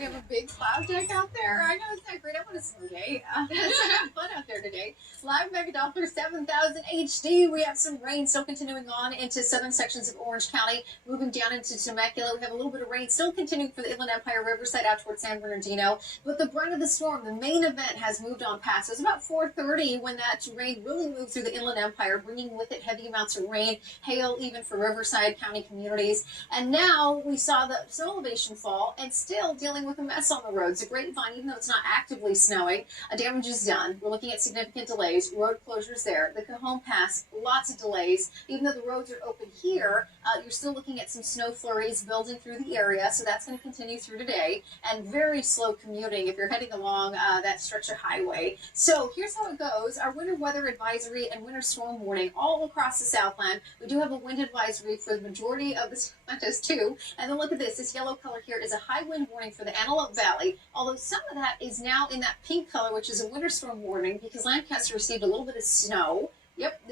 We have a big cloud deck out there. I know it's not great. I want a snow day. It's having fun out there today. Live Mega Doppler 7000 HD. We have some rain still continuing on into southern sections of Orange County, moving down into Temecula. We have a little bit of rain still continuing for the Inland Empire Riverside out towards San Bernardino. But the brunt of the storm, the main event, has moved on past. It was about 4:30 when that rain really moved through the Inland Empire, bringing with it heavy amounts of rain, hail even for Riverside County communities. And now we saw the snow elevation fall and still dealing with a mess on the roads. The Grapevine, even though it's not actively snowing, damage is done. We're looking at significant delays, road closures there. The Cajon Pass, lots of delays. Even though the roads are open here, you're still looking at some snow flurries building through the area, so that's going to continue through today. And very slow commuting if you're heading along that stretch of highway. So here's how it goes. Our winter weather advisory and winter storm warning all across the Southland. We do have a wind advisory for the majority of the Southland too. And then look at this. This yellow color here is a high wind warning for the Antelope Valley, although some of that is now in that pink color, which is a winter storm warning because Lancaster received a little bit of snow. Yep,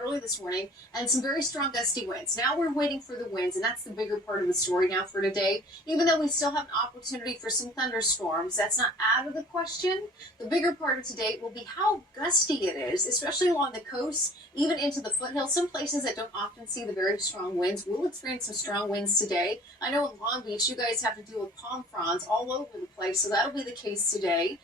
early this morning, and some very strong gusty winds. Now we're waiting for the winds, and that's the bigger part of the story now for today. Even though we still have an opportunity for some thunderstorms, that's not out of the question. The bigger part of today will be how gusty it is, especially along the coast, even into the foothills. Some places that don't often see the very strong winds will experience some strong winds today. I know in Long Beach, you guys have to deal with palm fronds all over the place, so that'll be the case today.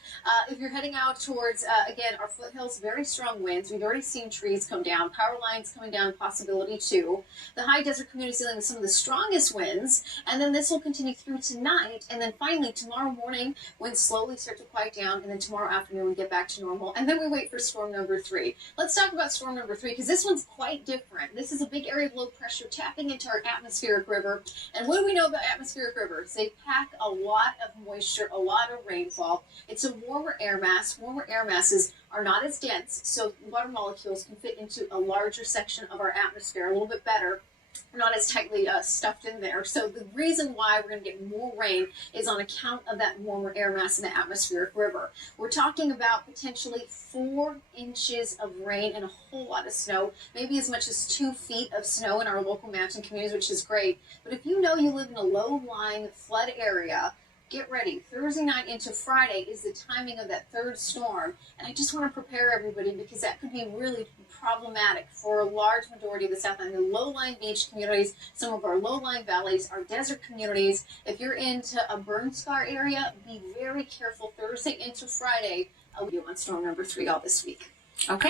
If you're heading out towards, again, our foothills, very strong winds. We've already seen trees come down, power lines coming down, possibility too. The high desert community is dealing with some of the strongest winds, and then this will continue through tonight, and then finally tomorrow morning, winds slowly start to quiet down, and then tomorrow afternoon we get back to normal, and then we wait for storm number 3. Let's talk about storm number 3, because this one's quite different. This is a big area of low pressure tapping into our atmospheric river, and what do we know about atmospheric rivers? They pack a lot of moisture, a lot of rainfall. It's a warmer air mass. Warmer air masses are not as dense, so water molecules can fit into a larger section of our atmosphere a little bit better. We're not as tightly stuffed in there. So the reason why we're going to get more rain is on account of that warmer air mass in the atmospheric river. We're talking about potentially 4 inches of rain and a whole lot of snow, maybe as much as 2 feet of snow in our local mountain communities, which is great. But if you know you live in a low-lying flood area, get ready. Thursday night into Friday is the timing of that third storm. And I just want to prepare everybody because that could be really problematic for a large majority of the Southland, the low-lying beach communities, some of our low-lying valleys, our desert communities. If you're into a burn scar area, be very careful Thursday into Friday. I'll be on storm number 3 all this week. Okay?